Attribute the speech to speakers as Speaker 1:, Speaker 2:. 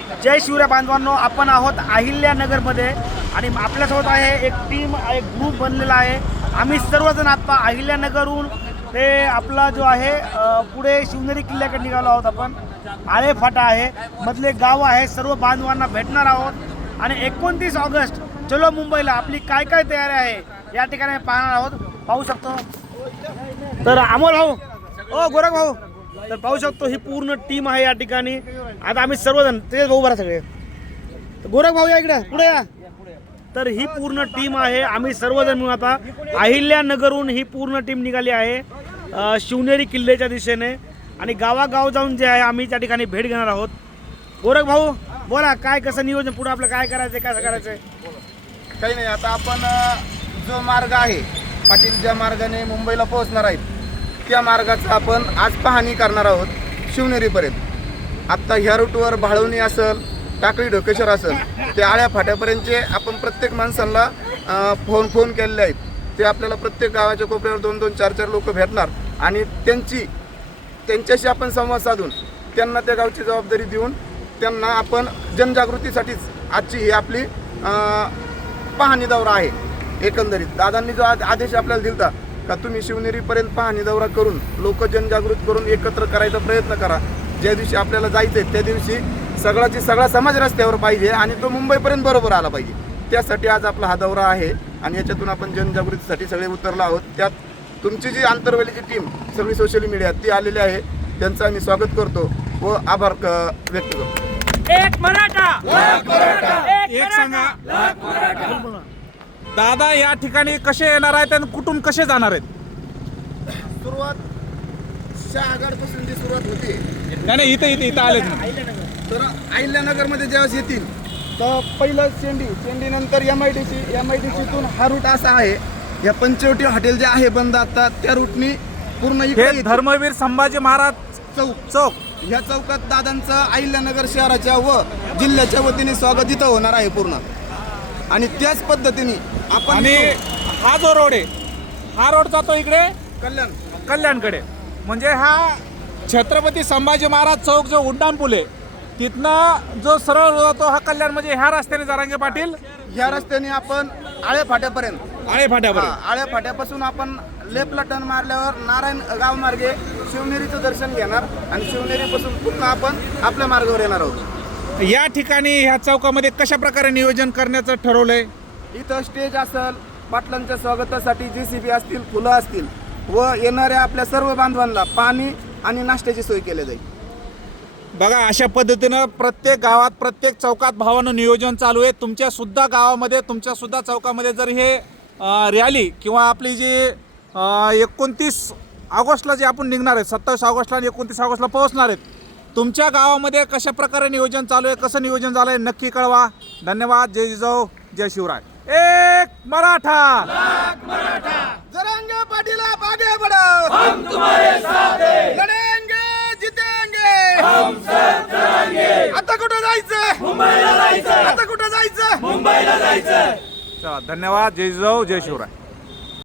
Speaker 1: जय शिवराय बांधवांनो, आपण आहोत अहिल्यानगरमध्ये आणि आपल्यासोबत आहे एक टीम, एक ग्रुप बनलेला आहे। आम्ही सर्वजण आता अहिल्यानगरहून ते आपला जो आहे पुढे शिवनेरी किल्ल्याकडे निघालो आहोत। आपण आळे फाटा आहे मधले गाव आहे, सर्व बांधवांना भेटणार आहोत आणि 29 ऑगस्ट चलो मुंबईला आपली काय काय तयारी आहे या ठिकाणी पाहणार आहोत। पाहू शकतो तर अमोल भाऊ, ओ गोरख भाऊ, तर पाहू शकतो ही पूर्ण टीम आहे या ठिकाणी। आता आम्ही सर्वजण ते भाऊ बरा सगळे, गोरख भाऊ या इकडे पुढे या। तर ही पूर्ण टीम आहे, आम्ही सर्वजण मिळून आता अहिल्यानगरहून ही पूर्ण टीम निघाली आहे शिवनेरी किल्ल्याच्या दिशेने आणि गावागाव जाऊन जे आहे आम्ही त्या ठिकाणी भेट घेणार आहोत। गोरख भाऊ बोला, काय कसं नियोजन पुढे आपलं काय करायचं, काय करायचं?
Speaker 2: काही नाही, आता आपण जो मार्ग आहे पाटील ज्या मार्गाने मुंबईला पोहोचणार आहेत त्या मार्गाचं आपण आज पाहणी करणार आहोत शिवनेरीपर्यंत। आत्ता ह्या रूटवर भाळवणी असेल, टाकळी ढोकेश्वर असेल, ते आळ्या फाट्यापर्यंतचे आपण प्रत्येक माणसांना फोन केलेले आहेत। ते आपल्याला प्रत्येक गावाच्या कोपऱ्यावर 2-2, 4-4 लोक भेटणार आणि त्यांच्याशी आपण संवाद साधून त्यांना त्या गावची जबाबदारी देऊन त्यांना आपण जनजागृतीसाठीच आजची ही आपली पाहणी दौरा आहे। एकंदरीत दादांनी जो आदेश आपल्याला दिला का तुम्ही शिवनेरीपर्यंत पाहणी दौरा करून लोक जनजागृत करून एकत्र करायचा प्रयत्न करा। ज्या दिवशी आपल्याला जायचं आहे त्या दिवशी सगळा समाज रस्त्यावर पाहिजे आणि तो मुंबईपर्यंत बरोबर आला पाहिजे। त्यासाठी आज आपला हा दौरा आहे आणि याच्यातून आपण जनजागृतीसाठी सगळे उतरलो आहोत। त्यात तुमची जी आंतरवेलीची टीम सगळी सोशल मीडिया ती आलेली आहे, त्यांचं आम्ही स्वागत करतो व आभार व्यक्त करतो।
Speaker 1: एक मराठा,
Speaker 3: एक सांगा दादा, या ठिकाणी कसे येणार आहेत आणि कुठून कसे जाणार आहेत?
Speaker 2: सुरुवात शहागडपासून जी सुरुवात होती,
Speaker 3: नाही इथं आले
Speaker 2: तर अहिल्यानगरमध्ये ज्यावेळेस येतील तर पहिलं चेंडी नंतर MIDC हा रूट असा आहे। या पंचवटी हॉटेल जे आहे बंद आता, त्या रूटनी पूर्ण
Speaker 3: हे धर्मवीर संभाजी महाराज चौक
Speaker 2: ह्या चौकात दादांचं अहिल्यानगर शहराच्या व जिल्ह्याच्या वतीने स्वागत इथं होणार आहे पूर्ण। आणि त्याच पद्धतीने आपण
Speaker 3: आणि हा जो रोड आहे, हा रोड जातो इकडे कल्याणकडे, म्हणजे हा छत्रपती संभाजी महाराज चौक जो उड्डाण पूल आहे तिथनं जो सरळ जातो हा कल्याण, म्हणजे ह्या रस्त्याने जरांगे पाटील
Speaker 2: ह्या रस्त्याने आपण आळे फाट्यापासून आपण लेफ्टला टर्न मारल्यावर नारायण गाव मार्गे शिवनेरीचं दर्शन घेणार आणि शिवनेरीपासून पुन्हा आपण आपल्या मार्गावर येणार आहोत।
Speaker 3: या ठिकाणी ह्या चौकामध्ये कशा प्रकारे नियोजन करण्याचं ठरवलंय?
Speaker 2: इथं स्टेज असेल, पाटलांच्या स्वागतासाठी JCB असतील, फुलं असतील व येणाऱ्या आपल्या सर्व बांधवांना पाणी आणि नाश्त्याची सोय केली जाईल।
Speaker 3: बघा, अशा पद्धतीनं प्रत्येक गावात प्रत्येक चौकात भावानं नियोजन चालू आहे। तुमच्या सुद्धा गावामध्ये, तुमच्या सुद्धा चौकामध्ये जर हे रॅली किंवा आपली जी 29 ऑगस्टला जे आपण निघणार आहे, 27 ऑगस्टला आणि 29 ऑगस्टला पोहोचणार आहेत, तुमच्या गावामध्ये कशा प्रकारे नियोजन चालू आहे, कसं नियोजन झालं आहे नक्की कळवा। धन्यवाद। जय जिजाऊ, जय शिवराय। एक मराठा,
Speaker 2: जरांगे पाटील आप आगे बढ़ो, हम तुम्हारे साथ हैं, लढेंगे जितेंगे, हम सब लढेंगे। आता कुठं जायचं? मुंबईला जायचं। आता कुठं जायचं? मुंबईला जायचं।
Speaker 3: चला, धन्यवाद। जय जिजाऊ, जय शिवराय।